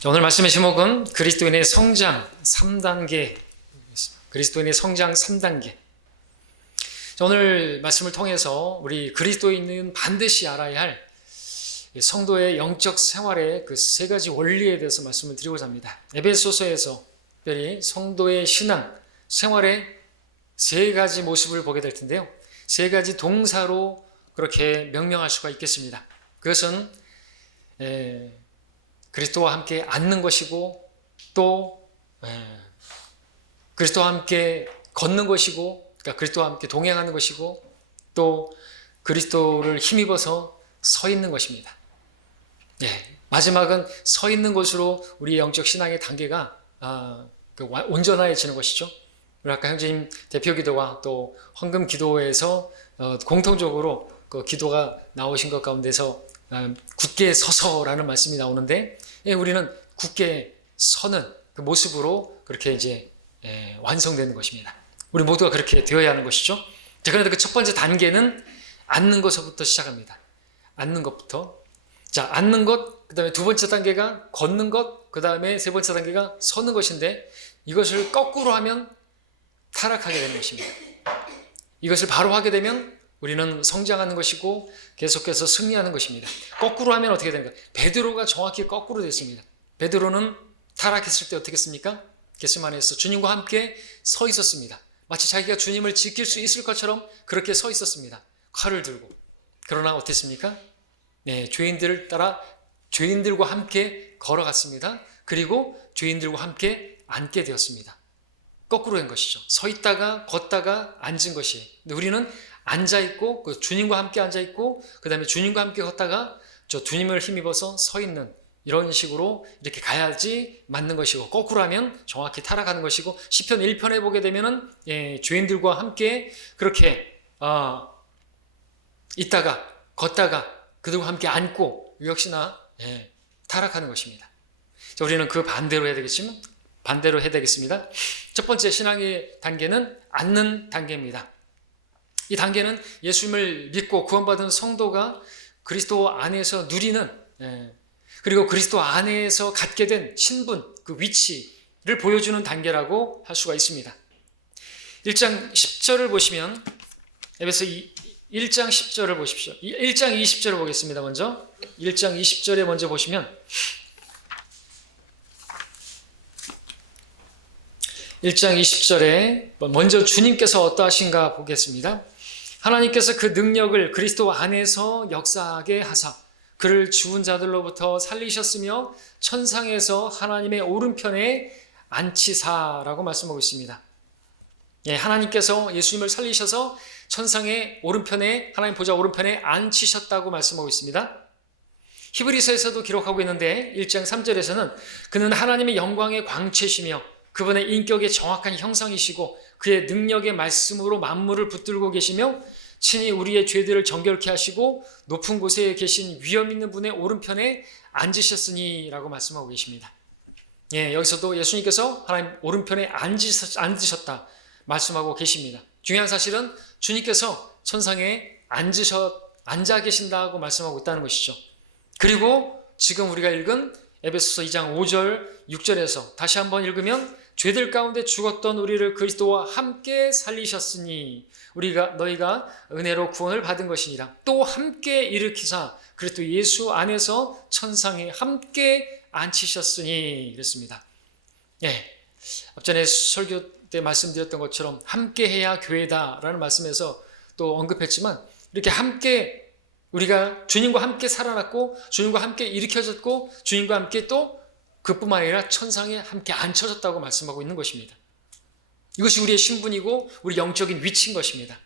자, 오늘 말씀의 제목은 그리스도인의 성장 3단계. 그리스도인의 성장 3단계. 자, 오늘 말씀을 통해서 우리 그리스도인은 반드시 알아야 할 성도의 영적 생활의 그 세 가지 원리에 대해서 말씀을 드리고자 합니다. 에베소서에서 특별히 성도의 신앙, 생활의 세 가지 모습을 보게 될 텐데요. 세 가지 동사로 그렇게 명명할 수가 있겠습니다. 그것은 그리스도와 함께 앉는 것이고, 또 그리스도와 함께 걷는 것이고, 그러니까 그리스도와 함께 동행하는 것이고, 또 그리스도를 힘입어서 서 있는 것입니다. 마지막은 서 있는 것으로 우리 영적 신앙의 단계가 온전해지는 것이죠. 아까 형제님 대표 기도와 또 헌금 기도에서 공통적으로 그 기도가 나오신 것 가운데서 굳게 서서라는 말씀이 나오는데, 우리는 굳게 서는 그 모습으로 그렇게 이제 완성되는 것입니다. 우리 모두가 그렇게 되어야 하는 것이죠. 그런데 그 첫 번째 단계는 앉는 것부터 시작합니다. 앉는 것부터. 자, 앉는 것, 그 다음에 두 번째 단계가 걷는 것, 그 다음에 세 번째 단계가 서는 것인데, 이것을 거꾸로 하면 타락하게 되는 것입니다. 이것을 바로 하게 되면 우리는 성장하는 것이고 계속해서 승리하는 것입니다. 거꾸로 하면 어떻게 되는가? 베드로가 정확히 거꾸로 됐습니다. 베드로는 타락했을 때 어떻게 했습니까? 겟세마네에서 주님과 함께 서 있었습니다. 마치 자기가 주님을 지킬 수 있을 것처럼 그렇게 서 있었습니다. 칼을 들고. 그러나 어땠습니까? 죄인들을 따라 죄인들과 함께 걸어갔습니다. 그리고 죄인들과 함께 앉게 되었습니다. 거꾸로 된 것이죠. 서 있다가 걷다가 앉은 것이에요. 근데 우리는 앉아있고, 주님과 함께 앉아있고, 그 다음에 주님과 함께 걷다가 저 주님을 힘입어서 서 있는 이런 식으로 이렇게 가야지 맞는 것이고, 거꾸로 하면 정확히 타락하는 것이고, 시편 1편에 보게 되면은 죄인들과 함께 그렇게 있다가 걷다가 그들과 함께 앉고 역시나 타락하는 것입니다. 자, 우리는 그 반대로 해야 되겠지만 반대로 해야 되겠습니다. 첫 번째 신앙의 단계는 앉는 단계입니다. 이 단계는 예수님을 믿고 구원받은 성도가 그리스도 안에서 누리는, 그리고 그리스도 안에서 갖게 된 신분, 그 위치를 보여주는 단계라고 할 수가 있습니다. 1장 10절을 보시면, 에베소 1장 10절을 보십시오. 1장 20절을 보겠습니다. 먼저 1장 20절에 먼저 보시면, 1장 20절에 먼저 주님께서 어떠하신가 보겠습니다. 하나님께서 그 능력을 그리스도 안에서 역사하게 하사 그를 죽은 자들로부터 살리셨으며 천상에서 하나님의 오른편에 앉히사라고 말씀하고 있습니다. 하나님께서 예수님을 살리셔서 천상의 오른편에, 하나님 보좌 오른편에 앉히셨다고 말씀하고 있습니다. 히브리서에서도 기록하고 있는데 1장 3절에서는 그는 하나님의 영광의 광채시며 그분의 인격의 정확한 형상이시고 그의 능력의 말씀으로 만물을 붙들고 계시며 친히 우리의 죄들을 정결케 하시고 높은 곳에 계신 위엄 있는 분의 오른편에 앉으셨으니 라고 말씀하고 계십니다. 여기서도 예수님께서 하나님 오른편에 앉으셨다 말씀하고 계십니다. 중요한 사실은 주님께서 천상에 앉아 계신다고 말씀하고 있다는 것이죠. 그리고 지금 우리가 읽은 에베소서 2장 5절 6절에서 다시 한번 읽으면 죄들 가운데 죽었던 우리를 그리스도와 함께 살리셨으니 너희가 은혜로 구원을 받은 것이니라. 또 함께 일으키사 그리스도 예수 안에서 천상에 함께 앉히셨으니 그랬습니다. 앞전에 설교 때 말씀드렸던 것처럼 함께해야 교회다라는 말씀에서 또 언급했지만, 이렇게 함께 우리가 주님과 함께 살아났고 주님과 함께 일으켜졌고 주님과 함께 또 그뿐만 아니라 천상에 함께 앉혀졌다고 말씀하고 있는 것입니다. 이것이 우리의 신분이고 우리 영적인 위치인 것입니다.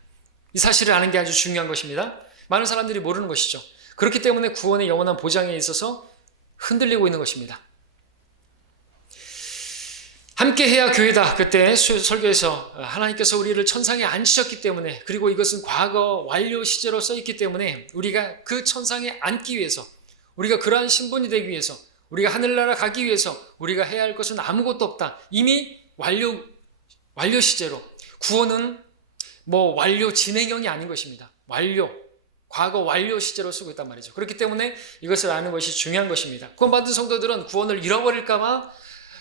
이 사실을 아는 게 아주 중요한 것입니다. 많은 사람들이 모르는 것이죠. 그렇기 때문에 구원의 영원한 보장에 있어서 흔들리고 있는 것입니다. 함께해야 교회다. 그때 설교에서 하나님께서 우리를 천상에 앉히셨기 때문에, 그리고 이것은 과거 완료 시제로 써있기 때문에 우리가 그 천상에 앉기 위해서, 우리가 그러한 신분이 되기 위해서, 우리가 하늘나라 가기 위해서 우리가 해야 할 것은 아무것도 없다. 이미 완료 시제로. 구원은 완료 진행형이 아닌 것입니다. 완료, 과거 완료 시제로 쓰고 있단 말이죠. 그렇기 때문에 이것을 아는 것이 중요한 것입니다. 구원받은 성도들은 구원을 잃어버릴까 봐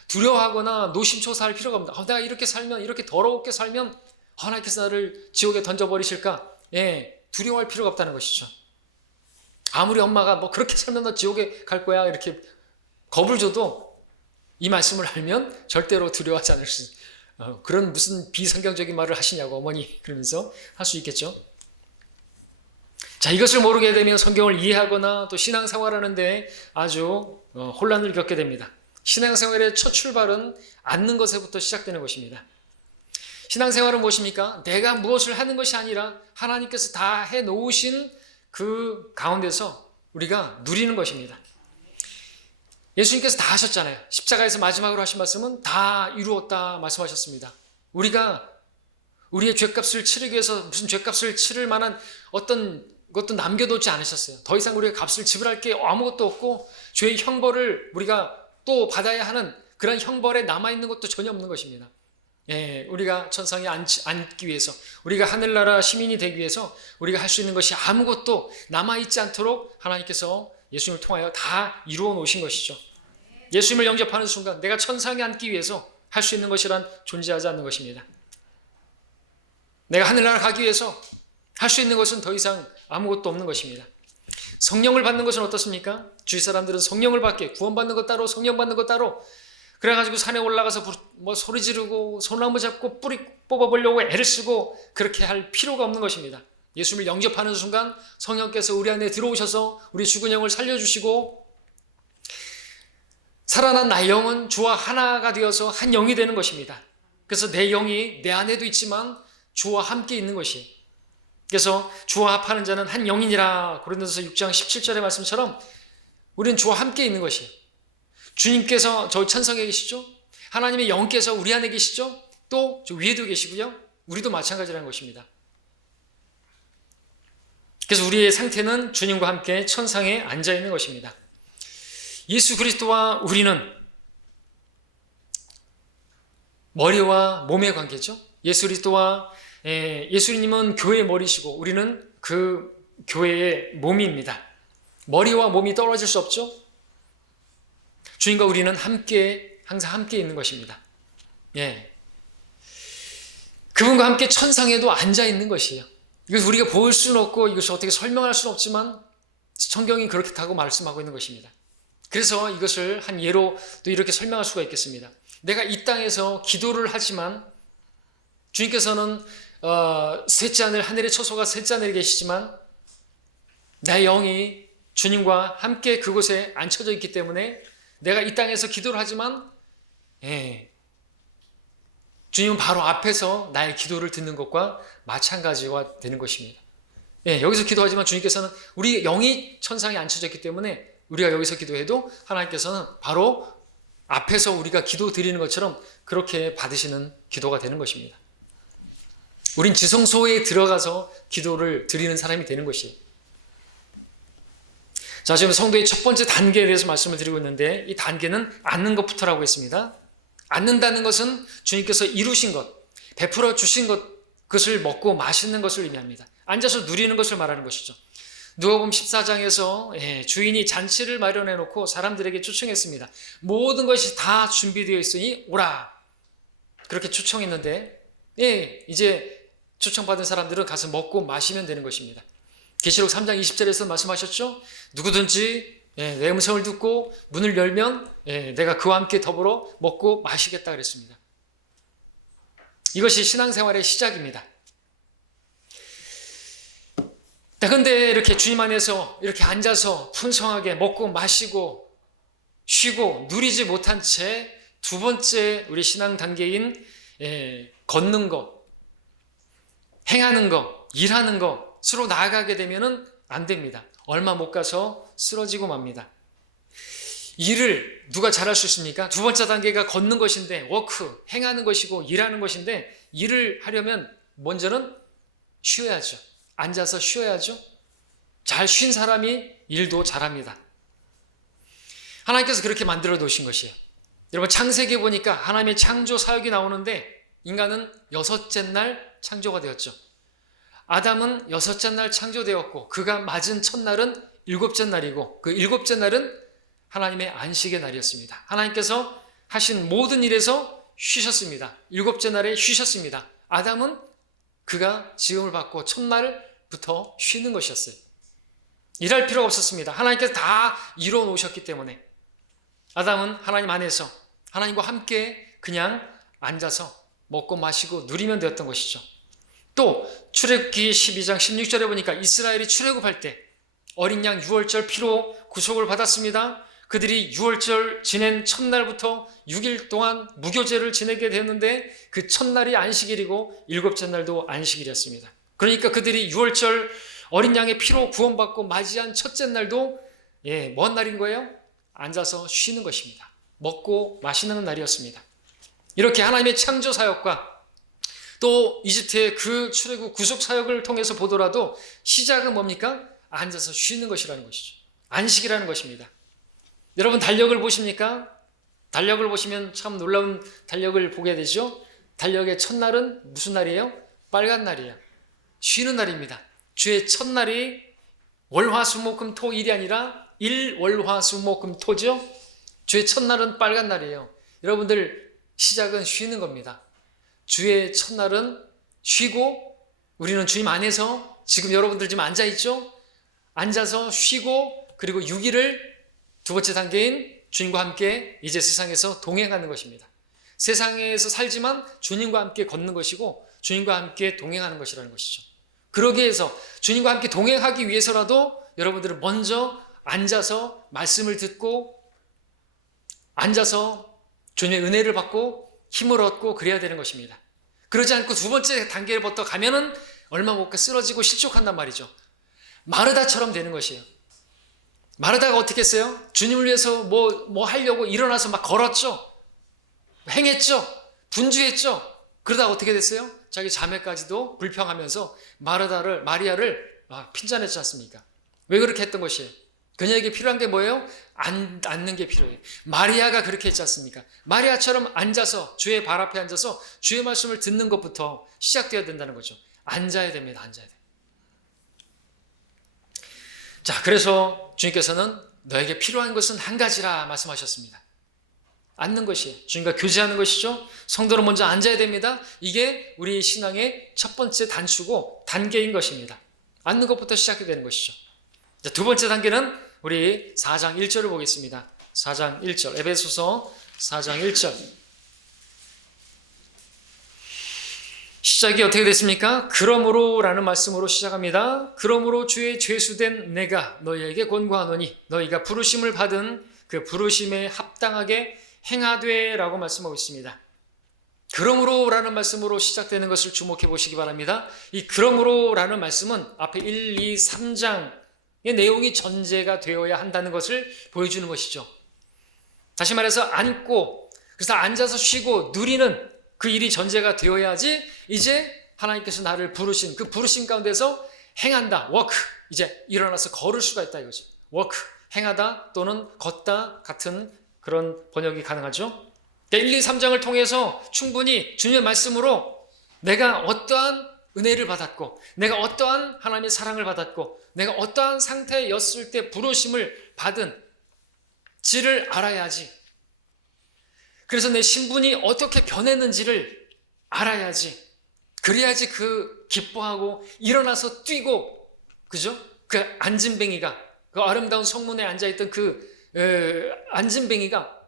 두려워하거나 노심초사할 필요가 없습니다. 내가 이렇게 살면, 이렇게 더럽게 살면 하나님께서 나를 지옥에 던져버리실까? 두려워할 필요가 없다는 것이죠. 아무리 엄마가 뭐 그렇게 살면 너 지옥에 갈 거야 이렇게 겁을 줘도 이 말씀을 알면 절대로 두려워하지 않을 수 그런 무슨 비성경적인 말을 하시냐고 어머니 그러면서 할 수 있겠죠. 자, 이것을 모르게 되면 성경을 이해하거나 또 신앙생활하는데 아주 혼란을 겪게 됩니다. 신앙생활의 첫 출발은 앉는 것에부터 시작되는 것입니다. 신앙생활은 무엇입니까? 내가 무엇을 하는 것이 아니라 하나님께서 다 해놓으신 그 가운데서 우리가 누리는 것입니다. 예수님께서 다 하셨잖아요. 십자가에서 마지막으로 하신 말씀은 다 이루었다 말씀하셨습니다. 우리가 우리의 죄값을 치르기 위해서 무슨 죄값을 치를 만한 어떤 것도 남겨놓지 않으셨어요. 더 이상 우리가 값을 지불할 게 아무것도 없고 죄의 형벌을 우리가 또 받아야 하는 그런 형벌에 남아있는 것도 전혀 없는 것입니다. 우리가 천상에 앉기 위해서, 우리가 하늘나라 시민이 되기 위해서 우리가 할 수 있는 것이 아무것도 남아있지 않도록 하나님께서 예수님을 통하여 다 이루어 놓으신 것이죠. 예수님을 영접하는 순간 내가 천상에 앉기 위해서 할 수 있는 것이란 존재하지 않는 것입니다. 내가 하늘나라 가기 위해서 할 수 있는 것은 더 이상 아무것도 없는 것입니다. 성령을 받는 것은 어떻습니까? 주위 사람들은 성령을 받게 구원받는 것 따로 성령 받는 것 따로 그래가지고 산에 올라가서 뭐 소리 지르고 소나무 잡고 뿌리 뽑아보려고 애를 쓰고 그렇게 할 필요가 없는 것입니다. 예수님을 영접하는 순간 성령께서 우리 안에 들어오셔서 우리 죽은 영을 살려주시고 살아난 나의 영은 주와 하나가 되어서 한 영이 되는 것입니다. 그래서 내 영이 내 안에도 있지만 주와 함께 있는 것이에요. 그래서 주와 합하는 자는 한 영이니라 고린도서 6장 17절의 말씀처럼 우리는 주와 함께 있는 것이에요. 주님께서 저 천성에 계시죠? 하나님의 영께서 우리 안에 계시죠? 또 저 위에도 계시고요. 우리도 마찬가지라는 것입니다. 그래서 우리의 상태는 주님과 함께 천상에 앉아 있는 것입니다. 예수 그리스도와 우리는 머리와 몸의 관계죠. 예수 그리스도와 예수님은 교회의 머리시고 우리는 그 교회의 몸입니다. 머리와 몸이 떨어질 수 없죠. 주님과 우리는 함께 항상 함께 있는 것입니다. 그분과 함께 천상에도 앉아 있는 것이에요. 이것을 우리가 볼 수는 없고 이것을 어떻게 설명할 수는 없지만 성경이 그렇다고 말씀하고 있는 것입니다. 그래서 이것을 한 예로 또 이렇게 설명할 수가 있겠습니다. 내가 이 땅에서 기도를 하지만 주님께서는 셋째 하늘 하늘의 처소가 셋째 하늘에 계시지만 내 영이 주님과 함께 그곳에 앉혀져 있기 때문에 내가 이 땅에서 기도를 하지만 주님은 바로 앞에서 나의 기도를 듣는 것과 마찬가지가 되는 것입니다. 여기서 기도하지만 주님께서는 우리 영이 천상에 앉혀져 있기 때문에 우리가 여기서 기도해도 하나님께서는 바로 앞에서 우리가 기도 드리는 것처럼 그렇게 받으시는 기도가 되는 것입니다. 우린 지성소에 들어가서 기도를 드리는 사람이 되는 것이에요. 자, 지금 성도의 첫 번째 단계에 대해서 말씀을 드리고 있는데 이 단계는 앉는 것부터라고 했습니다. 앉는다는 것은 주님께서 이루신 것, 베풀어 주신 것, 그것을 먹고 마시는 것을 의미합니다. 앉아서 누리는 것을 말하는 것이죠. 누가복음 14장에서 주인이 잔치를 마련해 놓고 사람들에게 초청했습니다. 모든 것이 다 준비되어 있으니 오라. 그렇게 초청했는데 이제 초청받은 사람들은 가서 먹고 마시면 되는 것입니다. 계시록 3장 20절에서 말씀하셨죠. 누구든지 내 음성을 듣고 문을 열면 내가 그와 함께 더불어 먹고 마시겠다 그랬습니다. 이것이 신앙생활의 시작입니다. 그런데 이렇게 주님 안에서 이렇게 앉아서 풍성하게 먹고 마시고 쉬고 누리지 못한 채 두 번째 우리 신앙 단계인 걷는 것, 행하는 것, 일하는 것으로 나아가게 되면은 안 됩니다. 얼마 못 가서 쓰러지고 맙니다. 일을 누가 잘할 수 있습니까? 두 번째 단계가 걷는 것인데 워크, 행하는 것이고 일하는 것인데 일을 하려면 먼저는 쉬어야죠. 앉아서 쉬어야죠. 잘 쉰 사람이 일도 잘합니다. 하나님께서 그렇게 만들어 놓으신 것이에요. 여러분 창세기에 보니까 하나님의 창조 사역이 나오는데 인간은 6째 날 창조가 되었죠. 아담은 6째 날 창조되었고 그가 맞은 첫날은 7째 날이고 그 7째 날은 하나님의 안식의 날이었습니다. 하나님께서 하신 모든 일에서 쉬셨습니다. 7째 날에 쉬셨습니다. 아담은 그가 지음을 받고 첫날부터 쉬는 것이었어요. 일할 필요가 없었습니다. 하나님께서 다 이루어 놓으셨기 때문에 아담은 하나님 안에서 하나님과 함께 그냥 앉아서 먹고 마시고 누리면 되었던 것이죠. 또 출애굽기 12장 16절에 보니까 이스라엘이 출애굽할 때 어린 양 유월절 피로 구속을 받았습니다. 그들이 유월절 지낸 첫날부터 6일 동안 무교제를 지내게 되었는데 그 첫날이 안식일이고 7째 날도 안식일이었습니다. 그러니까 그들이 유월절 어린 양의 피로 구원받고 맞이한 첫째 날도 뭔 날인 거예요? 앉아서 쉬는 것입니다. 먹고 마시는 날이었습니다. 이렇게 하나님의 창조 사역과 또 이집트의 그 출애굽 구속 사역을 통해서 보더라도 시작은 뭡니까? 앉아서 쉬는 것이라는 것이죠. 안식이라는 것입니다. 여러분 달력을 보십니까? 달력을 보시면 참 놀라운 달력을 보게 되죠. 달력의 첫날은 무슨 날이에요? 빨간 날이에요. 쉬는 날입니다. 주의 첫날이 월화수목금토일이 아니라 일월화수목금토죠. 주의 첫날은 빨간 날이에요. 여러분들 시작은 쉬는 겁니다. 주의 첫날은 쉬고 우리는 주님 안에서 지금 여러분들 지금 앉아있죠? 앉아서 쉬고 그리고 6일을 두 번째 단계인 주님과 함께 이제 세상에서 동행하는 것입니다. 세상에서 살지만 주님과 함께 걷는 것이고 주님과 함께 동행하는 것이라는 것이죠. 그러기 위해서 주님과 함께 동행하기 위해서라도 여러분들은 먼저 앉아서 말씀을 듣고 앉아서 주님의 은혜를 받고 힘을 얻고 그래야 되는 것입니다. 그러지 않고 두 번째 단계부터 가면은 얼마 못 가 쓰러지고 실족한단 말이죠. 마르다처럼 되는 것이에요. 마르다가 어떻게 했어요? 주님을 위해서 뭐 하려고 일어나서 막 걸었죠. 행했죠. 분주했죠. 그러다 어떻게 됐어요? 자기 자매까지도 불평하면서 마리아를 핀잔했지 않습니까? 왜 그렇게 했던 것이에요? 그녀에게 필요한 게 뭐예요? 앉는 게 필요해요. 마리아가 그렇게 했지 않습니까? 마리아처럼 앉아서 주의 발 앞에 앉아서 주의 말씀을 듣는 것부터 시작되어야 된다는 거죠. 앉아야 됩니다. 앉아야 돼요. 자, 그래서 주님께서는 너에게 필요한 것은 한 가지라 말씀하셨습니다. 앉는 것이에요. 주님과 교제하는 것이죠. 성도는 먼저 앉아야 됩니다. 이게 우리 신앙의 첫 번째 단추고 단계인 것입니다. 앉는 것부터 시작이 되는 것이죠. 자, 두 번째 단계는 우리 4장 1절을 보겠습니다. 4장 1절, 에베소서 4장 1절. 시작이 어떻게 됐습니까? 그러므로 라는 말씀으로 시작합니다. 그러므로 주의 죄수된 내가 너희에게 권고하노니 너희가 부르심을 받은 그 부르심에 합당하게 행하되 라고 말씀하고 있습니다. 그러므로 라는 말씀으로 시작되는 것을 주목해 보시기 바랍니다. 이 그러므로 라는 말씀은 앞에 1, 2, 3장의 내용이 전제가 되어야 한다는 것을 보여주는 것이죠. 다시 말해서 앉고 그래서 앉아서 쉬고 누리는 그 일이 전제가 되어야지 이제 하나님께서 나를 부르신 그 부르심 가운데서 행한다. 워크. 이제 일어나서 걸을 수가 있다 이거죠. 워크. 행하다 또는 걷다 같은 그런 번역이 가능하죠. 1, 2, 3장을 통해서 충분히 주님의 말씀으로 내가 어떠한 은혜를 받았고 내가 어떠한 하나님의 사랑을 받았고 내가 어떠한 상태였을 때 부르심을 받은 지를 알아야지. 그래서 내 신분이 어떻게 변했는지를 알아야지. 그래야지 그 기뻐하고 일어나서 뛰고 그죠? 그 안진뱅이가 그 아름다운 성문에 앉아있던 그 안진뱅이가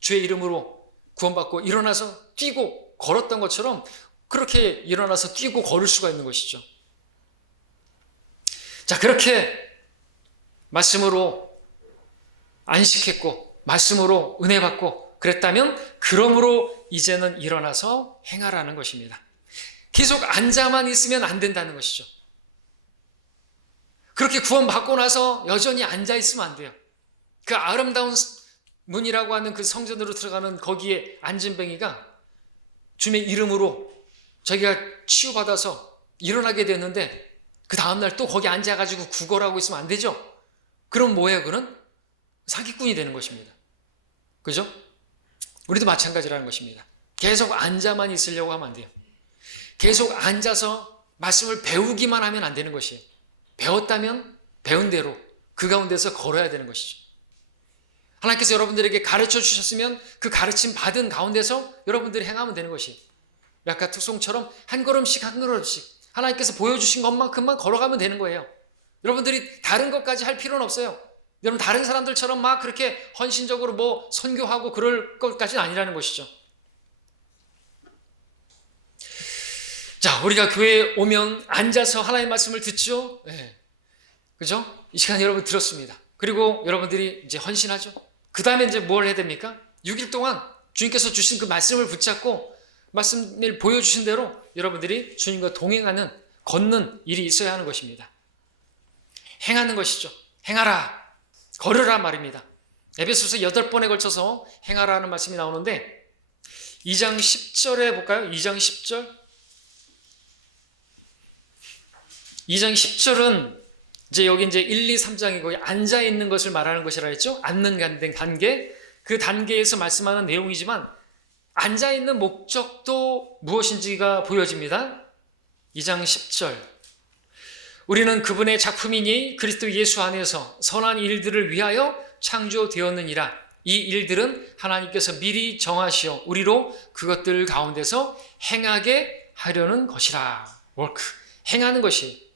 주의 이름으로 구원받고 일어나서 뛰고 걸었던 것처럼 그렇게 일어나서 뛰고 걸을 수가 있는 것이죠. 자, 그렇게 말씀으로 안식했고 말씀으로 은혜 받고 그랬다면 그러므로 이제는 일어나서 행하라는 것입니다. 계속 앉아만 있으면 안 된다는 것이죠. 그렇게 구원받고 나서 여전히 앉아 있으면 안 돼요. 그 아름다운 문이라고 하는 그 성전으로 들어가는 거기에 안진뱅이가 주님의 이름으로 자기가 치유받아서 일어나게 됐는데 그 다음날 또 거기 앉아가지고 구걸하고 있으면 안 되죠. 그럼 뭐예요? 그는 사기꾼이 되는 것입니다. 그죠? 우리도 마찬가지라는 것입니다. 계속 앉아만 있으려고 하면 안 돼요. 계속 앉아서 말씀을 배우기만 하면 안 되는 것이에요. 배웠다면 배운 대로 그 가운데서 걸어야 되는 것이죠. 하나님께서 여러분들에게 가르쳐 주셨으면 그 가르침 받은 가운데서 여러분들이 행하면 되는 것이에요. 아까 특송처럼 한 걸음씩 한 걸음씩 하나님께서 보여주신 것만큼만 걸어가면 되는 거예요. 여러분들이 다른 것까지 할 필요는 없어요. 여러분 다른 사람들처럼 막 그렇게 헌신적으로 뭐 선교하고 그럴 것까지는 아니라는 것이죠. 자, 우리가 교회에 오면 앉아서 하나님의 말씀을 듣죠. 네. 그죠? 이 시간 여러분 들었습니다. 그리고 여러분들이 이제 헌신하죠. 그 다음에 이제 뭘 해야 됩니까? 6일 동안 주님께서 주신 그 말씀을 붙잡고 말씀을 보여주신 대로 여러분들이 주님과 동행하는, 걷는 일이 있어야 하는 것입니다. 행하는 것이죠. 행하라, 걸으라 말입니다. 에베소서 8번에 걸쳐서 행하라는 말씀이 나오는데 2장 10절에 볼까요? 2장 10절. 2장 10절은 이제 여기 이제 1, 2, 3장이고 앉아 있는 것을 말하는 것이라 했죠. 앉는 단계. 그 단계에서 말씀하는 내용이지만 앉아 있는 목적도 무엇인지가 보여집니다. 2장 10절. 우리는 그분의 작품이니 그리스도 예수 안에서 선한 일들을 위하여 창조되었느니라. 이 일들은 하나님께서 미리 정하시어 우리로 그것들 가운데서 행하게 하려는 것이라. 워크. 행하는 것이.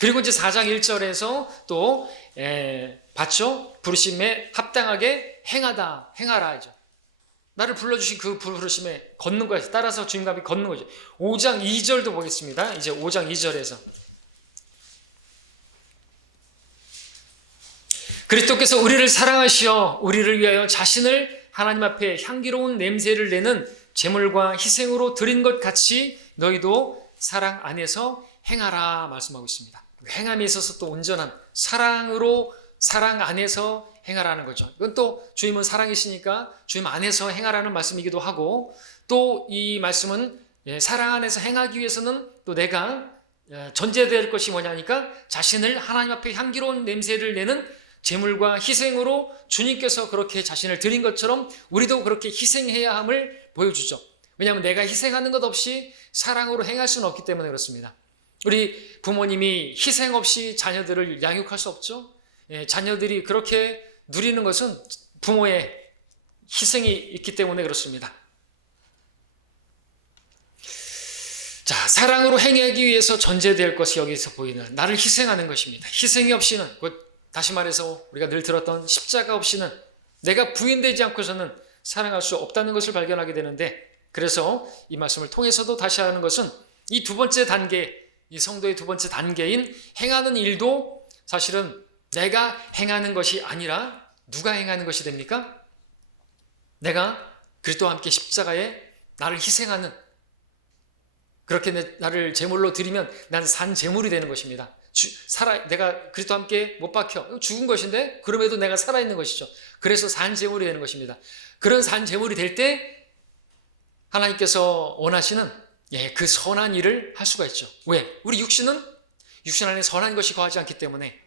그리고 이제 4장 1절에서 또 봤죠? 부르심에 합당하게 행하라 하죠. 나를 불러주신 그 부르심에 걷는 거예요. 따라서 주님과 함께 걷는 거죠. 5장 2절도 보겠습니다. 이제 5장 2절에서 그리스도께서 우리를 사랑하시어 우리를 위하여 자신을 하나님 앞에 향기로운 냄새를 내는 제물과 희생으로 드린 것 같이 너희도 사랑 안에서 행하라 말씀하고 있습니다. 행함에 있어서 또 온전한 사랑으로 사랑 안에서 행하라는 거죠. 이건 또 주님은 사랑이시니까 주님 안에서 행하라는 말씀이기도 하고 또 이 말씀은 사랑 안에서 행하기 위해서는 또 내가 전제될 것이 뭐냐니까 자신을 하나님 앞에 향기로운 냄새를 내는 제물과 희생으로 주님께서 그렇게 자신을 드린 것처럼 우리도 그렇게 희생해야 함을 보여주죠. 왜냐하면 내가 희생하는 것 없이 사랑으로 행할 수는 없기 때문에 그렇습니다. 우리 부모님이 희생 없이 자녀들을 양육할 수 없죠. 자녀들이 그렇게 누리는 것은 부모의 희생이 있기 때문에 그렇습니다. 자, 사랑으로 행하기 위해서 전제될 것이 여기서 보이는 나를 희생하는 것입니다. 희생이 없이는, 다시 말해서 우리가 늘 들었던 십자가 없이는 내가 부인되지 않고서는 사랑할 수 없다는 것을 발견하게 되는데, 그래서 이 말씀을 통해서도 다시 하는 것은 이 두 번째 단계, 이 성도의 두 번째 단계인 행하는 일도 사실은 내가 행하는 것이 아니라 누가 행하는 것이 됩니까? 내가 그리스도와 함께 십자가에 나를 희생하는, 그렇게 나를 제물로 드리면 난 산 제물이 되는 것입니다. 내가 그리스도와 함께 못 박혀 죽은 것인데 그럼에도 내가 살아있는 것이죠. 그래서 산 제물이 되는 것입니다. 그런 산 제물이 될 때 하나님께서 원하시는 그 선한 일을 할 수가 있죠. 왜? 우리 육신 안에 선한 것이 거하지 않기 때문에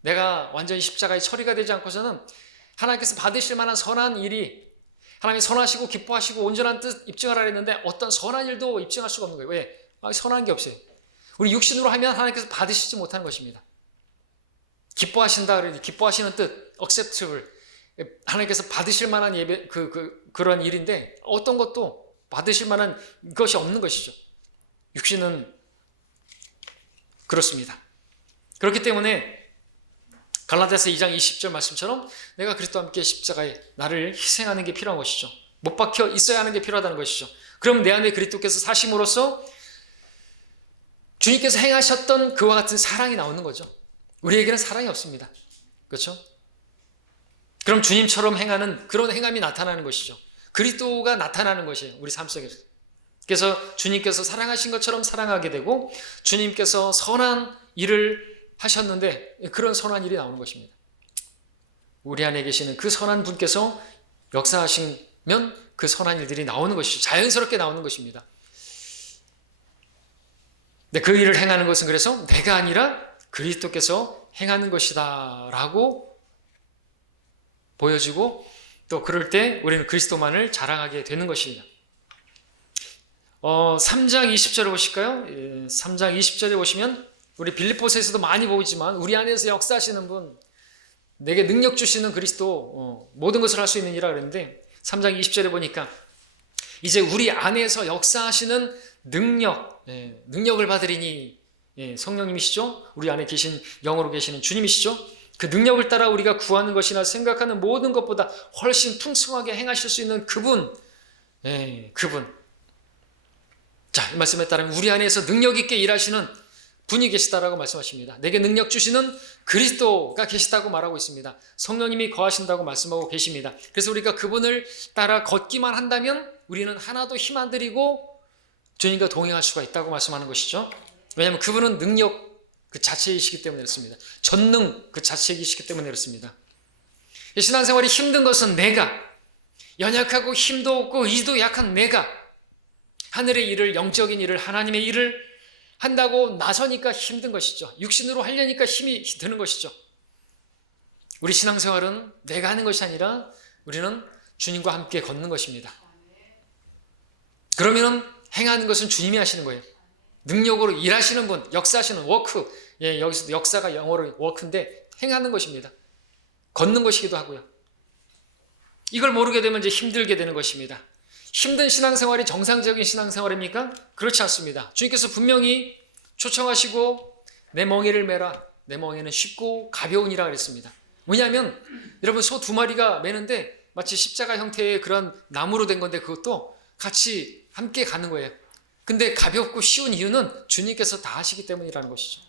내가 완전히 십자가에 처리가 되지 않고서는 하나님께서 받으실 만한 선한 일이, 하나님이 선하시고 기뻐하시고 온전한 뜻 입증하라 했는데 어떤 선한 일도 입증할 수가 없는 거예요. 왜? 선한 게 없어요. 우리 육신으로 하면 하나님께서 받으시지 못하는 것입니다. 기뻐하신다 그러니 기뻐하시는 뜻, acceptable, 하나님께서 받으실 만한 예배, 그런 일인데 어떤 것도 받으실 만한 것이 없는 것이죠. 육신은 그렇습니다. 그렇기 때문에 갈라디아서 2장 20절 말씀처럼 내가 그리스도와 함께 십자가에 나를 희생하는 게 필요한 것이죠. 못 박혀 있어야 하는 게 필요하다는 것이죠. 그럼 내 안에 그리스도께서 사심으로써 주님께서 행하셨던 그와 같은 사랑이 나오는 거죠. 우리에게는 사랑이 없습니다. 그렇죠? 그럼 주님처럼 행하는 그런 행함이 나타나는 것이죠. 그리스도가 나타나는 것이에요. 우리 삶 속에서. 그래서 주님께서 사랑하신 것처럼 사랑하게 되고 주님께서 선한 일을 하셨는데 그런 선한 일이 나오는 것입니다. 우리 안에 계시는 그 선한 분께서 역사하시면 그 선한 일들이 나오는 것이죠. 자연스럽게 나오는 것입니다. 근데 그 일을 행하는 것은 그래서 내가 아니라 그리스도께서 행하는 것이다 라고 보여지고 또 그럴 때 우리는 그리스도만을 자랑하게 되는 것입니다. 3장 20절을 보실까요? 3장 20절에 보시면 우리 빌립보서에서도 많이 보이지만 우리 안에서 역사하시는 분, 내게 능력 주시는 그리스도, 모든 것을 할 수 있는 이라 그랬는데 3장 20절에 보니까 이제 우리 안에서 역사하시는 능력을 받으리니, 성령님이시죠? 우리 안에 계신 영으로 계시는 주님이시죠? 그 능력을 따라 우리가 구하는 것이나 생각하는 모든 것보다 훨씬 풍성하게 행하실 수 있는 그분. 자, 이 말씀에 따르면 우리 안에서 능력 있게 일하시는 분이 계시다라고 말씀하십니다. 내게 능력 주시는 그리스도가 계시다고 말하고 있습니다. 성령님이 거하신다고 말씀하고 계십니다. 그래서 우리가 그분을 따라 걷기만 한다면 우리는 하나도 힘 안 들이고 주님과 동행할 수가 있다고 말씀하는 것이죠. 왜냐하면 그분은 능력 그 자체이시기 때문에 그렇습니다. 전능 그 자체이시기 때문에 그렇습니다. 신앙생활이 힘든 것은 내가, 연약하고 힘도 없고 의지도 약한 내가 하늘의 일을, 영적인 일을, 하나님의 일을 한다고 나서니까 힘든 것이죠. 육신으로 하려니까 힘이 드는 것이죠. 우리 신앙생활은 내가 하는 것이 아니라 우리는 주님과 함께 걷는 것입니다. 그러면 행하는 것은 주님이 하시는 거예요. 능력으로 일하시는 분, 역사하시는 워크, 여기서 역사가 영어로 워크인데 행하는 것입니다. 걷는 것이기도 하고요. 이걸 모르게 되면 이제 힘들게 되는 것입니다. 힘든 신앙생활이 정상적인 신앙생활입니까? 그렇지 않습니다. 주님께서 분명히 초청하시고 내 멍에를 메라. 내 멍에는 쉽고 가벼우니라 그랬습니다. 왜냐하면 여러분 소 2마리가 매는데 마치 십자가 형태의 그런 나무로 된 건데 그것도 같이 함께 가는 거예요. 근데 가볍고 쉬운 이유는 주님께서 다 하시기 때문이라는 것이죠.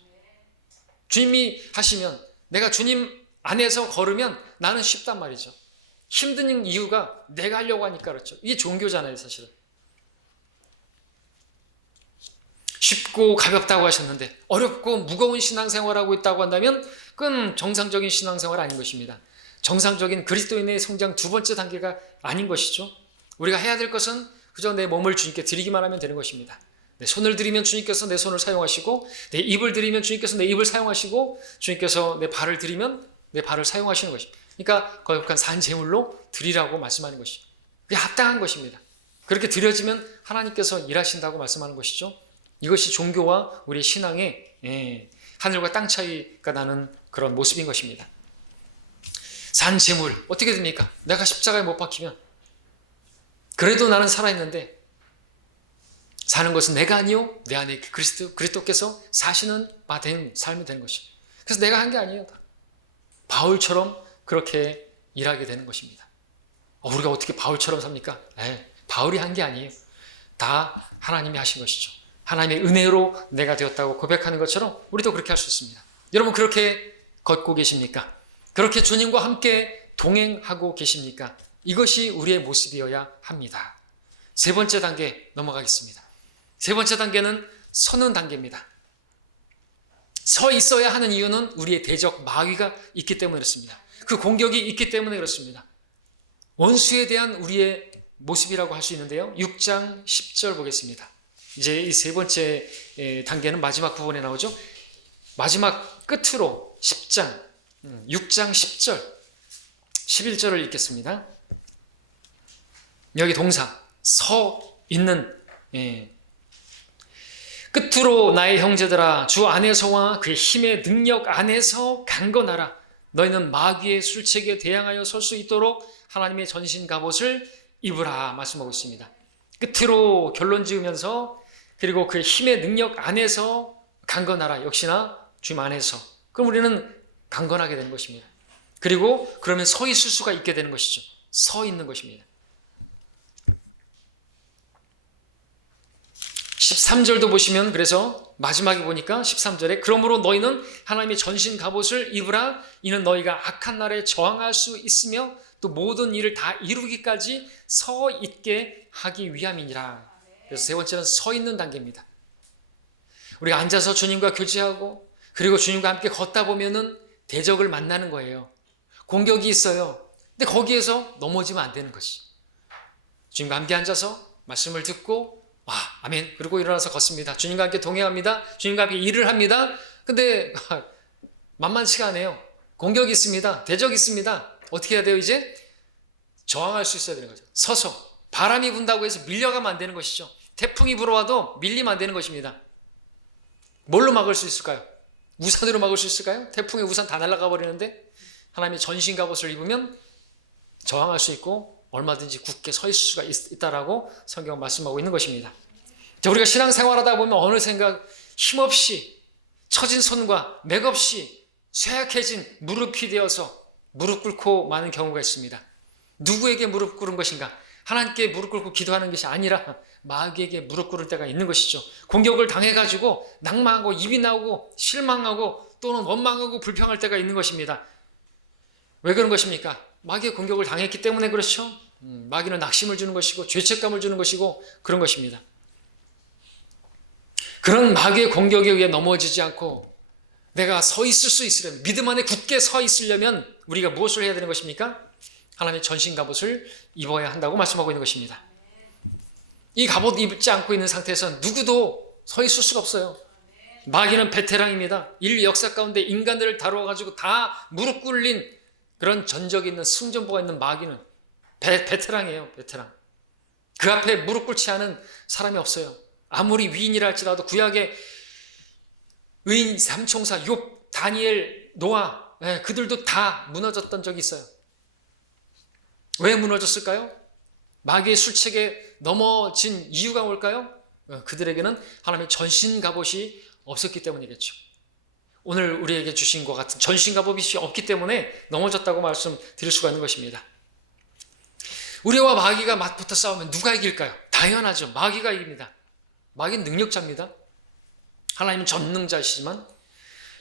주님이 하시면, 내가 주님 안에서 걸으면 나는 쉽단 말이죠. 힘든 이유가 내가 하려고 하니까 그렇죠. 이게 종교잖아요, 사실은. 쉽고 가볍다고 하셨는데 어렵고 무거운 신앙생활하고 있다고 한다면 그건 정상적인 신앙생활 아닌 것입니다. 정상적인 그리스도인의 성장 두 번째 단계가 아닌 것이죠. 우리가 해야 될 것은 그저 내 몸을 주님께 드리기만 하면 되는 것입니다. 내 손을 드리면 주님께서 내 손을 사용하시고, 내 입을 드리면 주님께서 내 입을 사용하시고, 주님께서 내 발을 드리면 내 발을 사용하시는 것입니다. 그러니까 거룩한 산 제물로 드리라고 말씀하는 것이죠. 그게 합당한 것입니다. 그렇게 드려지면 하나님께서 일하신다고 말씀하는 것이죠. 이것이 종교와 우리의 신앙의 하늘과 땅 차이가 나는 그런 모습인 것입니다. 산 제물 어떻게 됩니까? 내가 십자가에 못 박히면 그래도 나는 살아있는데, 사는 것은 내가 아니요 내 안에 그리스도께서 사시는 바 된 삶이 되는 것이죠. 그래서 내가 한 게 아니에요. 바울처럼 그렇게 일하게 되는 것입니다. 우리가 어떻게 바울처럼 삽니까? 바울이 한 게 아니에요. 다 하나님이 하신 것이죠. 하나님의 은혜로 내가 되었다고 고백하는 것처럼 우리도 그렇게 할 수 있습니다. 여러분 그렇게 걷고 계십니까? 그렇게 주님과 함께 동행하고 계십니까? 이것이 우리의 모습이어야 합니다. 세 번째 단계 넘어가겠습니다. 세 번째 단계는 서는 단계입니다. 서 있어야 하는 이유는 우리의 대적 마귀가 있기 때문에 그렇습니다. 그 공격이 있기 때문에 그렇습니다. 원수에 대한 우리의 모습이라고 할 수 있는데요. 6장 10절 보겠습니다. 이제 이 세 번째 단계는 마지막 부분에 나오죠. 마지막 끝으로 6장 10절 11절을 읽겠습니다. 여기 동사 서 있는, 끝으로 나의 형제들아 주 안에서와 그의 힘의 능력 안에서 강건하라. 너희는 마귀의 술책에 대항하여 설 수 있도록 하나님의 전신 갑옷을 입으라 말씀하고 있습니다. 끝으로 결론 지으면서 그리고 그의 힘의 능력 안에서 강건하라. 역시나 주님 안에서. 그럼 우리는 강건하게 되는 것입니다. 그리고 그러면 서 있을 수가 있게 되는 것이죠. 서 있는 것입니다. 13절도 보시면, 그래서 마지막에 보니까 13절에 그러므로 너희는 하나님의 전신 갑옷을 입으라. 이는 너희가 악한 날에 저항할 수 있으며 또 모든 일을 다 이루기까지 서 있게 하기 위함이니라. 그래서 세 번째는 서 있는 단계입니다. 우리가 앉아서 주님과 교제하고 그리고 주님과 함께 걷다 보면은 대적을 만나는 거예요. 공격이 있어요. 근데 거기에서 넘어지면 안 되는 것이. 주님과 함께 앉아서 말씀을 듣고 아멘. 그리고 일어나서 걷습니다. 주님과 함께 동행합니다. 주님과 함께 일을 합니다. 근데 만만치가 않아요. 공격이 있습니다. 대적이 있습니다. 어떻게 해야 돼요? 이제 저항할 수 있어야 되는 거죠. 서서 바람이 분다고 해서 밀려가면 안 되는 것이죠. 태풍이 불어와도 밀리면 안 되는 것입니다. 뭘로 막을 수 있을까요? 우산으로 막을 수 있을까요? 태풍에 우산 다 날아가 버리는데 하나님이 전신 갑옷을 입으면 저항할 수 있고 얼마든지 굳게 서 있을 수가 있다라고 성경은 말씀하고 있는 것입니다. 자, 우리가 신앙생활하다 보면 어느 생각 힘없이 처진 손과 맥없이 쇠약해진 무릎이 되어서 무릎 꿇고 마는 경우가 있습니다. 누구에게 무릎 꿇은 것인가? 하나님께 무릎 꿇고 기도하는 것이 아니라 마귀에게 무릎 꿇을 때가 있는 것이죠. 공격을 당해가지고 낙망하고 입이 나오고 실망하고 또는 원망하고 불평할 때가 있는 것입니다. 왜 그런 것입니까? 마귀의 공격을 당했기 때문에 그렇죠. 마귀는 낙심을 주는 것이고 죄책감을 주는 것이고 그런 것입니다. 그런 마귀의 공격에 의해 넘어지지 않고 내가 서 있을 수 있으려면, 믿음 안에 굳게 서 있으려면 우리가 무엇을 해야 되는 것입니까? 하나님의 전신 갑옷을 입어야 한다고 말씀하고 있는 것입니다. 이 갑옷 입지 않고 있는 상태에서 누구도 서 있을 수가 없어요. 마귀는 베테랑입니다. 인류 역사 가운데 인간들을 다루어가지고 다 무릎 꿇린 그런 전적이 있는 승전보가 있는 마귀는 베테랑이에요. 베테랑. 그 앞에 무릎 꿇지 않은 사람이 없어요. 아무리 위인이라 할지라도 구약의 의인 삼총사 욥, 다니엘, 노아, 그들도 다 무너졌던 적이 있어요. 왜 무너졌을까요? 마귀의 술책에 넘어진 이유가 뭘까요? 그들에게는 하나님의 전신 갑옷이 없었기 때문이겠죠. 오늘 우리에게 주신 것 같은 전신 갑옷이 없기 때문에 넘어졌다고 말씀드릴 수가 있는 것입니다. 우리와 마귀가 맞붙어 싸우면 누가 이길까요? 당연하죠. 마귀가 이깁니다. 마귀는 능력자입니다. 하나님은 전능자이시지만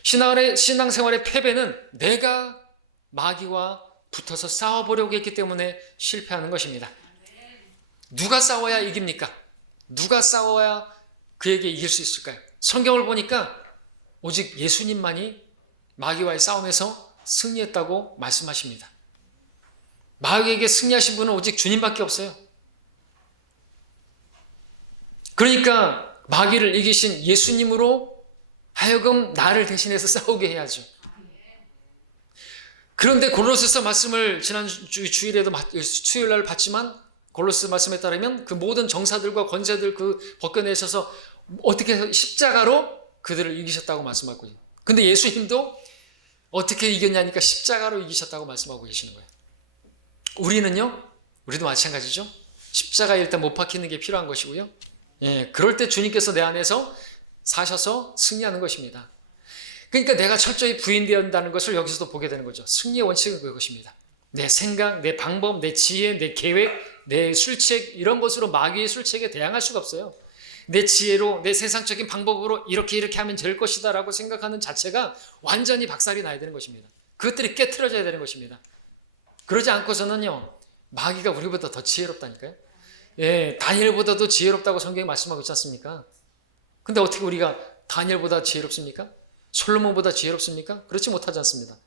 신앙생활의 패배는 내가 마귀와 붙어서 싸워보려고 했기 때문에 실패하는 것입니다. 누가 싸워야 이깁니까? 누가 싸워야 그에게 이길 수 있을까요? 성경을 보니까 오직 예수님만이 마귀와의 싸움에서 승리했다고 말씀하십니다. 마귀에게 승리하신 분은 오직 주님밖에 없어요. 그러니까 마귀를 이기신 예수님으로 하여금 나를 대신해서 싸우게 해야죠. 그런데 골로새서 말씀을 지난 주일에도 수요일 날 봤지만 골로새 말씀에 따르면 그 모든 정사들과 권세들 그 벗겨내셔서 어떻게 십자가로 그들을 이기셨다고 말씀하고 있어요. 근데 예수님도 어떻게 이겼냐니까 십자가로 이기셨다고 말씀하고 계시는 거예요. 우리도 마찬가지죠. 십자가에 일단 못 박히는 게 필요한 것이고요. 그럴 때 주님께서 내 안에서 사셔서 승리하는 것입니다. 그러니까 내가 철저히 부인되어야 한다는 것을 여기서도 보게 되는 거죠. 승리의 원칙은 그것입니다. 내 생각, 내 방법, 내 지혜, 내 계획, 내 술책 이런 것으로 마귀의 술책에 대항할 수가 없어요. 내 지혜로, 내 세상적인 방법으로 이렇게 하면 될 것이다 라고 생각하는 자체가 완전히 박살이 나야 되는 것입니다. 그것들이 깨트려져야 되는 것입니다. 그러지 않고서는요, 마귀가 우리보다 더 지혜롭다니까요. 다니엘보다도 지혜롭다고 성경이 말씀하고 있지 않습니까? 근데 어떻게 우리가 다니엘보다 지혜롭습니까? 솔로몬보다 지혜롭습니까? 그렇지 못하지 않습니다.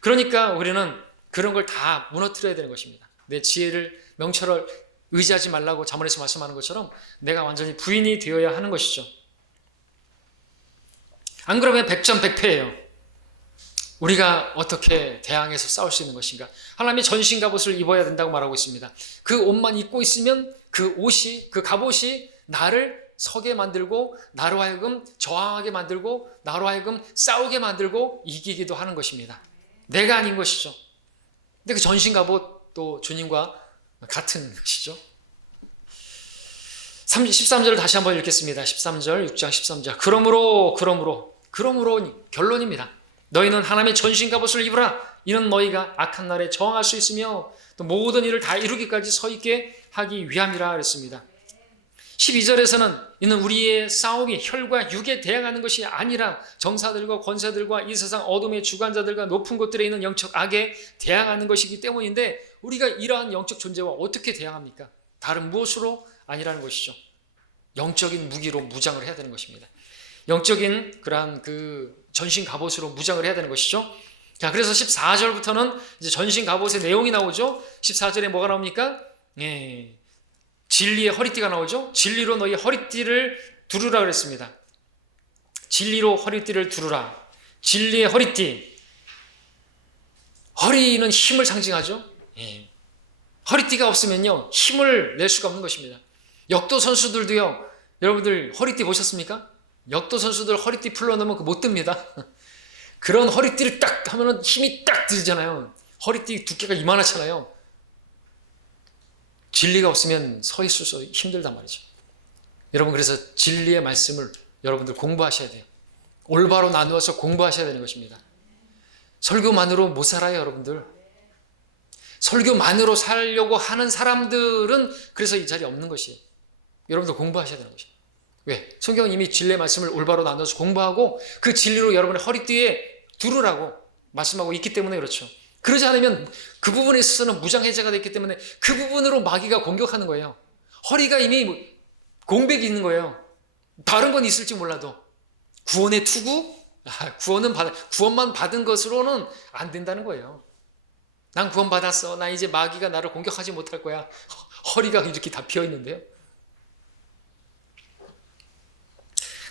그러니까 우리는 그런 걸 다 무너뜨려야 되는 것입니다. 내 지혜를, 명철을 의지하지 말라고 잠언에서 말씀하는 것처럼 내가 완전히 부인이 되어야 하는 것이죠. 안 그러면 백전백패예요. 우리가 어떻게 대항해서 싸울 수 있는 것인가? 하나님의 전신 갑옷을 입어야 된다고 말하고 있습니다. 그 옷만 입고 있으면 그 옷이, 그 갑옷이 나를 서게 만들고 나로 하여금 저항하게 만들고 나로 하여금 싸우게 만들고 이기기도 하는 것입니다. 내가 아닌 것이죠. 근데 그 전신 갑옷도 주님과 같은 것이죠. 13절을 다시 한번 읽겠습니다. 13절, 6장 13절. 그러므로 결론입니다. 너희는 하나님의 전신 갑옷을 입으라. 이는 너희가 악한 날에 저항할 수 있으며 또 모든 일을 다 이루기까지 서 있게 하기 위함이라 그랬습니다. 12절에서는 이는 우리의 싸움이 혈과 육에 대항하는 것이 아니라 정사들과 권세들과 이 세상 어둠의 주관자들과 높은 곳들에 있는 영적 악에 대항하는 것이기 때문인데 우리가 이러한 영적 존재와 어떻게 대항합니까? 다른 무엇으로 아니라는 것이죠. 영적인 무기로 무장을 해야 되는 것입니다. 영적인 그러한 그 전신 갑옷으로 무장을 해야 되는 것이죠. 자, 그래서 14절부터는 이제 전신 갑옷의 내용이 나오죠. 14절에 뭐가 나옵니까? 진리의 허리띠가 나오죠. 진리로 너희 허리띠를 두르라 그랬습니다. 진리로 허리띠를 두르라. 진리의 허리띠. 허리는 힘을 상징하죠. 허리띠가 없으면요 힘을 낼 수가 없는 것입니다. 역도 선수들도요 여러분들 허리띠 보셨습니까? 역도 선수들 허리띠 풀러놓으면 못 듭니다. 그런 허리띠를 딱 하면은 힘이 딱 들잖아요. 허리띠 두께가 이만하잖아요. 진리가 없으면 서 있어서 힘들단 말이죠. 여러분, 그래서 진리의 말씀을 여러분들 공부하셔야 돼요. 올바로 나누어서 공부하셔야 되는 것입니다. 설교만으로 못 살아요, 여러분들. 설교만으로 살려고 하는 사람들은 그래서 이 자리에 없는 것이에요. 여러분들 공부하셔야 되는 것이에요. 왜? 성경은 이미 진리의 말씀을 올바로 나눠서 공부하고 그 진리로 여러분의 허리띠에 두르라고 말씀하고 있기 때문에 그렇죠. 그러지 않으면 그 부분에 있어서는 무장해제가 됐기 때문에 그 부분으로 마귀가 공격하는 거예요. 허리가 이미 공백이 있는 거예요. 다른 건 있을지 몰라도 구원의 투구? 구원만 받은 것으로는 안 된다는 거예요. 난 구원 받았어. 나 이제 마귀가 나를 공격하지 못할 거야. 허리가 이렇게 다 비어 있는데요.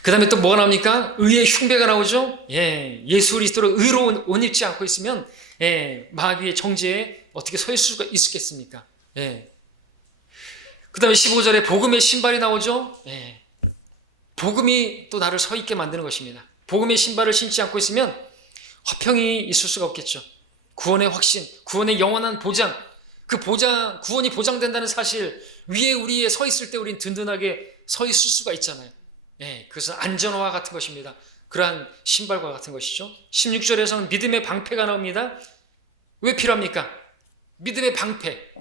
그 다음에 또 뭐가 나옵니까? 의의 흉배가 나오죠. 예수 그리스도로 의로 옷 입지 않고 있으면 마귀의 정죄에 어떻게 서 있을 수가 있겠습니까? 그 다음에 15절에 복음의 신발이 나오죠. 복음이 또 나를 서 있게 만드는 것입니다. 복음의 신발을 신지 않고 있으면 화평이 있을 수가 없겠죠. 구원의 확신, 구원의 영원한 보장, 그 보장, 구원이 보장된다는 사실 위에 우리에 서 있을 때 우리는 든든하게 서 있을 수가 있잖아요. 그것은 안전화와 같은 것입니다. 그러한 신발과 같은 것이죠. 16절에서는 믿음의 방패가 나옵니다. 왜 필요합니까? 믿음의 방패.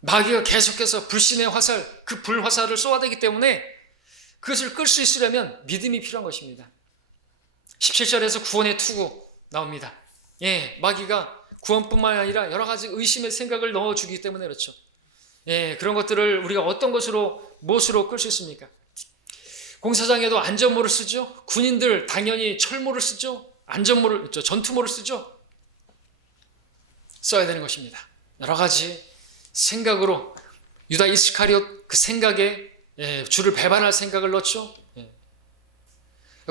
마귀가 계속해서 불신의 화살, 그 불화살을 쏘아대기 때문에 그것을 끌 수 있으려면 믿음이 필요한 것입니다. 17절에서 구원의 투구 나옵니다. 마귀가 구원뿐만 아니라 여러 가지 의심의 생각을 넣어주기 때문에 그렇죠. 그런 것들을 우리가 어떤 것으로, 무엇으로 끌 수 있습니까? 공사장에도 안전모를 쓰죠. 군인들 당연히 철모를 쓰죠. 안전모를, 전투모를 쓰죠. 써야 되는 것입니다. 여러 가지 생각으로 유다 이스카리옷 그 생각에 주를 배반할 생각을 넣죠.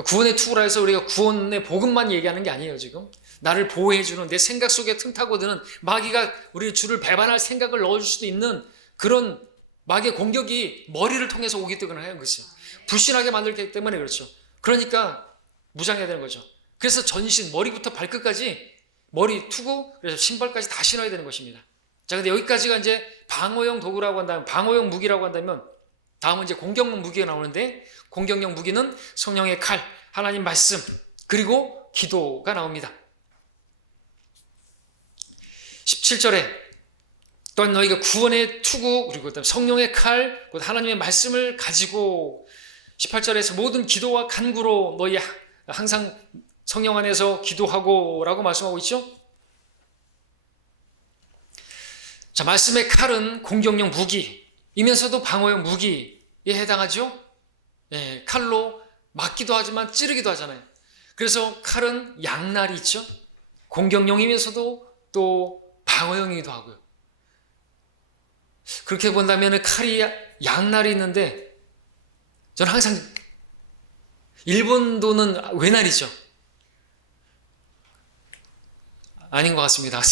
구원의 투구라 해서 우리가 구원의 복음만 얘기하는 게 아니에요. 지금 나를 보호해주는 내 생각 속에 틈타고 드는 마귀가 우리 주를 배반할 생각을 넣어줄 수도 있는 그런 마귀의 공격이 머리를 통해서 오기 때문에 하는 것이에요. 불신하게 만들기 때문에 그렇죠. 그러니까 무장해야 되는 거죠. 그래서 전신, 머리부터 발끝까지 머리 투구, 그래서 신발까지 다 신어야 되는 것입니다. 자, 근데 여기까지가 이제 방어용 도구라고 한다면, 방어용 무기라고 한다면, 다음은 이제 공격용 무기가 나오는데, 공격용 무기는 성령의 칼, 하나님 말씀, 그리고 기도가 나옵니다. 17절에 또한 너희가 구원의 투구, 그리고 그다음에 성령의 칼, 하나님의 말씀을 가지고 18절에서 모든 기도와 간구로 너희 항상 성령 안에서 기도하고 라고 말씀하고 있죠. 자, 말씀의 칼은 공격용 무기이면서도 방어용 무기에 해당하죠. 칼로 맞기도 하지만 찌르기도 하잖아요. 그래서 칼은 양날이 있죠. 공격용이면서도 또 방어용이기도 하고요. 그렇게 본다면 칼이 양날이 있는데 저는 항상 일본도는 외날이죠. 아닌 것 같습니다.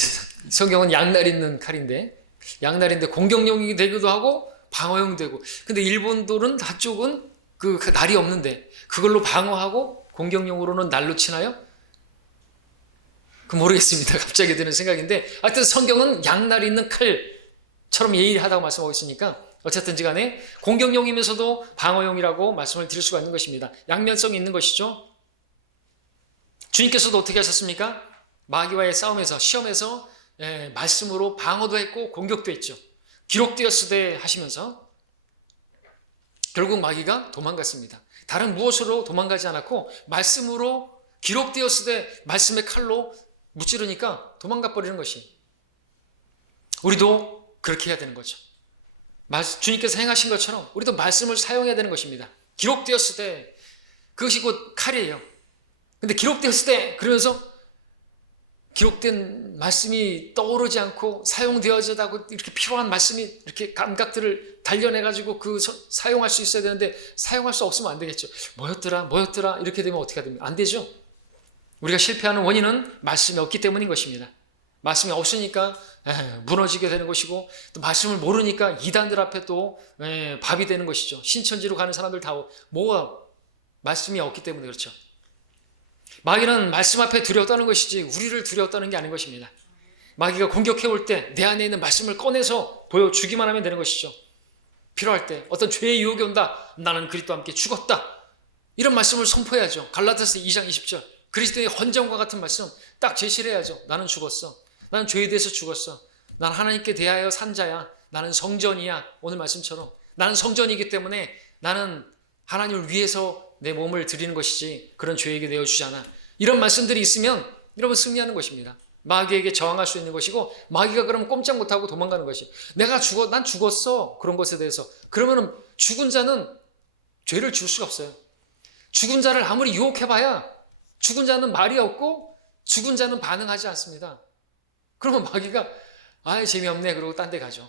성경은 양날 있는 칼인데, 양날인데 공격용이 되기도 하고 방어용 되고, 근데 일본도는 한쪽은 그 날이 없는데 그걸로 방어하고 공격용으로는 날로 치나요? 그 모르겠습니다. 갑자기 드는 생각인데, 하여튼 성경은 양날이 있는 칼처럼 예의하다고 말씀하고 있으니까 어쨌든지 간에 공격용이면서도 방어용이라고 말씀을 드릴 수가 있는 것입니다. 양면성이 있는 것이죠. 주님께서도 어떻게 하셨습니까? 마귀와의 싸움에서, 시험에서 말씀으로 방어도 했고 공격도 했죠. 기록되었으되 하시면서 결국 마귀가 도망갔습니다. 다른 무엇으로 도망가지 않았고 말씀으로 기록되었으되 말씀의 칼로 무찌르니까 도망가 버리는 것이, 우리도 그렇게 해야 되는 거죠. 주님께서 행하신 것처럼 우리도 말씀을 사용해야 되는 것입니다. 기록되었을 때 그것이 곧 칼이에요. 근데 기록되었을 때 그러면서 기록된 말씀이 떠오르지 않고 사용되어지다고 이렇게 필요한 말씀이 이렇게 감각들을 단련해가지고 사용할 수 있어야 되는데 사용할 수 없으면 안 되겠죠. 뭐였더라 이렇게 되면 어떻게 됩니까? 안 되죠. 우리가 실패하는 원인은 말씀이 없기 때문인 것입니다. 말씀이 없으니까 무너지게 되는 것이고, 또 말씀을 모르니까 이단들 앞에 또 밥이 되는 것이죠. 신천지로 가는 사람들 다 뭐가 말씀이 없기 때문에 그렇죠. 마귀는 말씀 앞에 두려웠다는 것이지 우리를 두려웠다는 게 아닌 것입니다. 마귀가 공격해 올 때 내 안에 있는 말씀을 꺼내서 보여주기만 하면 되는 것이죠. 필요할 때 어떤 죄의 유혹이 온다. 나는 그리스도와 함께 죽었다. 이런 말씀을 선포해야죠. 갈라디아서 2장 20절 그리스도의 헌정과 같은 말씀 딱 제시를 해야죠. 나는 죽었어. 나는 죄에 대해서 죽었어. 난 하나님께 대하여 산 자야. 나는 성전이야. 오늘 말씀처럼 나는 성전이기 때문에 나는 하나님을 위해서 내 몸을 드리는 것이지 그런 죄에게 내어주지 않아. 이런 말씀들이 있으면 여러분 승리하는 것입니다. 마귀에게 저항할 수 있는 것이고, 마귀가 그러면 꼼짝 못하고 도망가는 것이. 난 죽었어. 그런 것에 대해서. 그러면 죽은 자는 죄를 지을 수가 없어요. 죽은 자를 아무리 유혹해봐야 죽은 자는 말이 없고 죽은 자는 반응하지 않습니다. 그러면 마귀가 재미없네 그러고 딴 데 가죠.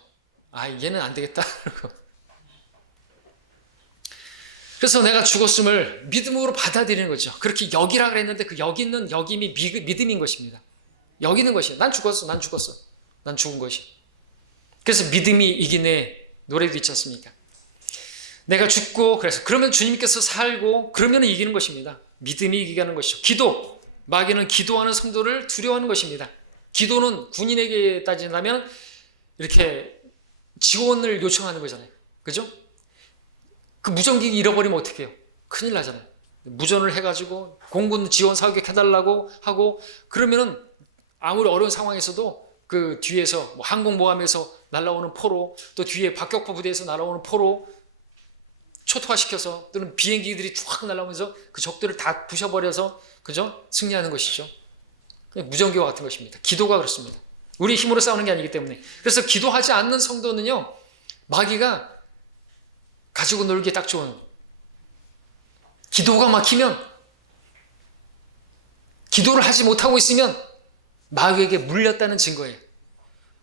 얘는 안 되겠다 그러고. 그래서 내가 죽었음을 믿음으로 받아들이는 거죠. 그렇게 여기라 그랬는데 그 여기는 여김이 믿음인 것입니다. 여기는 것이에요. 난 죽었어. 난 죽은 것이. 그래서 믿음이 이기네 노래도 있지 않습니까? 내가 죽고 그러면 주님께서 살고 그러면 이기는 것입니다. 믿음이 이기게 하는 것이죠. 기도. 마귀는 기도하는 성도를 두려워하는 것입니다. 기도는 군인에게 따진다면 이렇게 지원을 요청하는 거잖아요. 그죠? 그 무전기 잃어버리면 어떻게 해요? 큰일 나잖아요. 무전을 해가지고 공군 지원 사격 해달라고 하고 그러면은 아무리 어려운 상황에서도 그 뒤에서 항공모함에서 날아오는 포로 또 뒤에 박격포 부대에서 날아오는 포로 초토화시켜서 또는 비행기들이 쫙 날아오면서 그 적들을 다 부셔버려서 그죠? 승리하는 것이죠. 무전기와 같은 것입니다. 기도가 그렇습니다. 우리 힘으로 싸우는 게 아니기 때문에. 그래서 기도하지 않는 성도는요, 마귀가 가지고 놀기에 딱 좋은, 기도가 막히면, 기도를 하지 못하고 있으면 마귀에게 물렸다는 증거예요.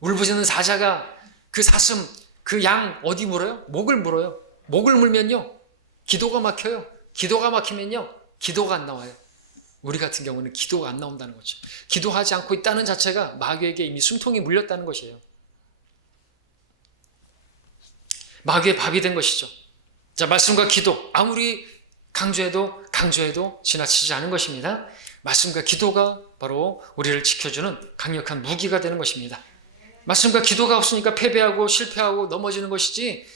울부짖는 사자가 그 사슴, 그 양 어디 물어요? 목을 물어요. 목을 물면요, 기도가 막혀요. 기도가 막히면요, 기도가 안 나와요. 우리 같은 경우는 기도가 안 나온다는 거죠. 기도하지 않고 있다는 자체가 마귀에게 이미 숨통이 물렸다는 것이에요. 마귀의 밥이 된 것이죠. 자, 말씀과 기도 아무리 강조해도 지나치지 않은 것입니다. 말씀과 기도가 바로 우리를 지켜주는 강력한 무기가 되는 것입니다. 말씀과 기도가 없으니까 패배하고 실패하고 넘어지는 것이지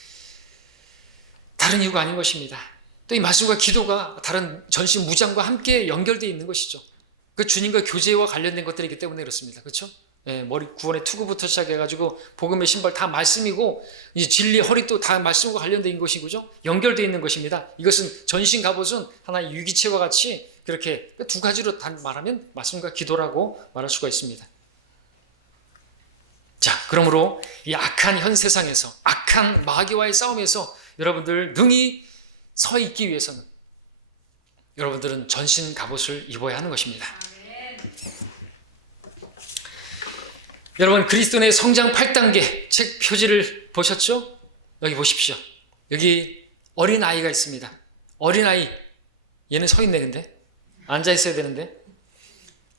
다른 이유가 아닌 것입니다. 또 이 말씀과 기도가 다른 전신 무장과 함께 연결되어 있는 것이죠. 그 주님과 교제와 관련된 것들이기 때문에 그렇습니다. 그렇죠? 머리 구원의 투구부터 시작해가지고 복음의 신발 다 말씀이고 이제 진리 허리도 다 말씀과 관련된 것이고죠. 연결되어 있는 것입니다. 이것은 전신 갑옷은 하나의 유기체와 같이 그렇게 두 가지로 말하면 말씀과 기도라고 말할 수가 있습니다. 자, 그러므로 이 악한 현 세상에서 악한 마귀와의 싸움에서 여러분들 능히 서 있기 위해서는 여러분들은 전신 갑옷을 입어야 하는 것입니다. 여러분 그리스도인의 성장 8단계 책 표지를 보셨죠? 여기 보십시오. 여기 어린아이가 있습니다. 어린아이, 얘는 서 있네. 근데 앉아 있어야 되는데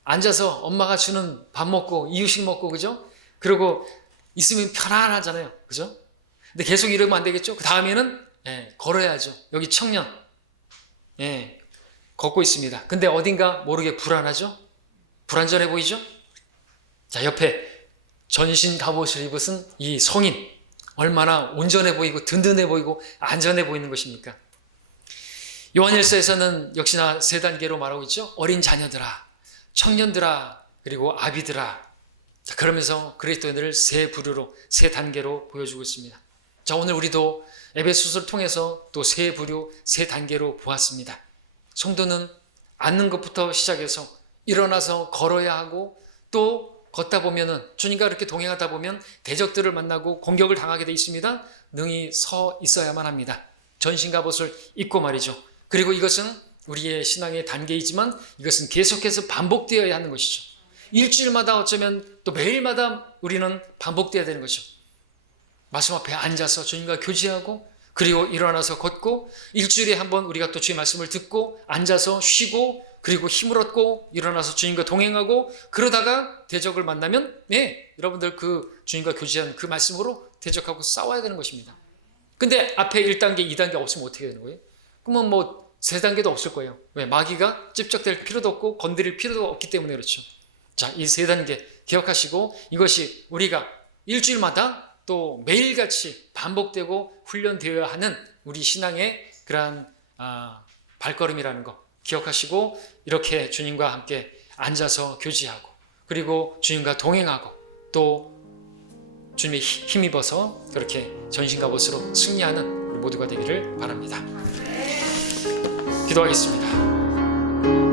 앉아서 엄마가 주는 밥 먹고 이유식 먹고 그죠? 그리고 있으면 편안하잖아요. 그죠? 근데 계속 이러면 안 되겠죠? 그 다음에는 걸어야죠. 여기 청년 걷고 있습니다. 근데 어딘가 모르게 불안하죠? 불안전해 보이죠? 자, 옆에 전신 갑옷을 입은 이 성인 얼마나 온전해 보이고 든든해 보이고 안전해 보이는 것입니까? 요한일서에서는 역시나 세 단계로 말하고 있죠. 어린 자녀들아, 청년들아, 그리고 아비들아. 자, 그러면서 그리스도인들을 세 부류로, 세 단계로 보여주고 있습니다. 자, 오늘 우리도 에베소서를 통해서 또 세 부류, 세 단계로 보았습니다. 성도는 앉는 것부터 시작해서 일어나서 걸어야 하고 또 걷다 보면은 주님과 이렇게 동행하다 보면 대적들을 만나고 공격을 당하게 돼 있습니다. 능히 서 있어야만 합니다. 전신 갑옷을 입고 말이죠. 그리고 이것은 우리의 신앙의 단계이지만 이것은 계속해서 반복되어야 하는 것이죠. 일주일마다 어쩌면 또 매일마다 우리는 반복되어야 되는 거죠. 말씀 앞에 앉아서 주님과 교제하고 그리고 일어나서 걷고 일주일에 한 번 우리가 또 주의 말씀을 듣고 앉아서 쉬고 그리고 힘을 얻고 일어나서 주님과 동행하고 그러다가 대적을 만나면 여러분들 그 주님과 교제한 그 말씀으로 대적하고 싸워야 되는 것입니다. 근데 앞에 1단계, 2단계 없으면 어떻게 되는 거예요? 그러면 뭐 3단계도 없을 거예요. 왜? 마귀가 찝적될 필요도 없고 건드릴 필요도 없기 때문에 그렇죠. 자, 이 3단계 기억하시고 이것이 우리가 일주일마다 또 매일같이 반복되고 훈련되어야 하는 우리 신앙의 그러한 발걸음이라는 거 기억하시고 이렇게 주님과 함께 앉아서 교제하고 그리고 주님과 동행하고 또 주님의 힘입어서 그렇게 전신갑옷으로 승리하는 우리 모두가 되기를 바랍니다. 기도하겠습니다.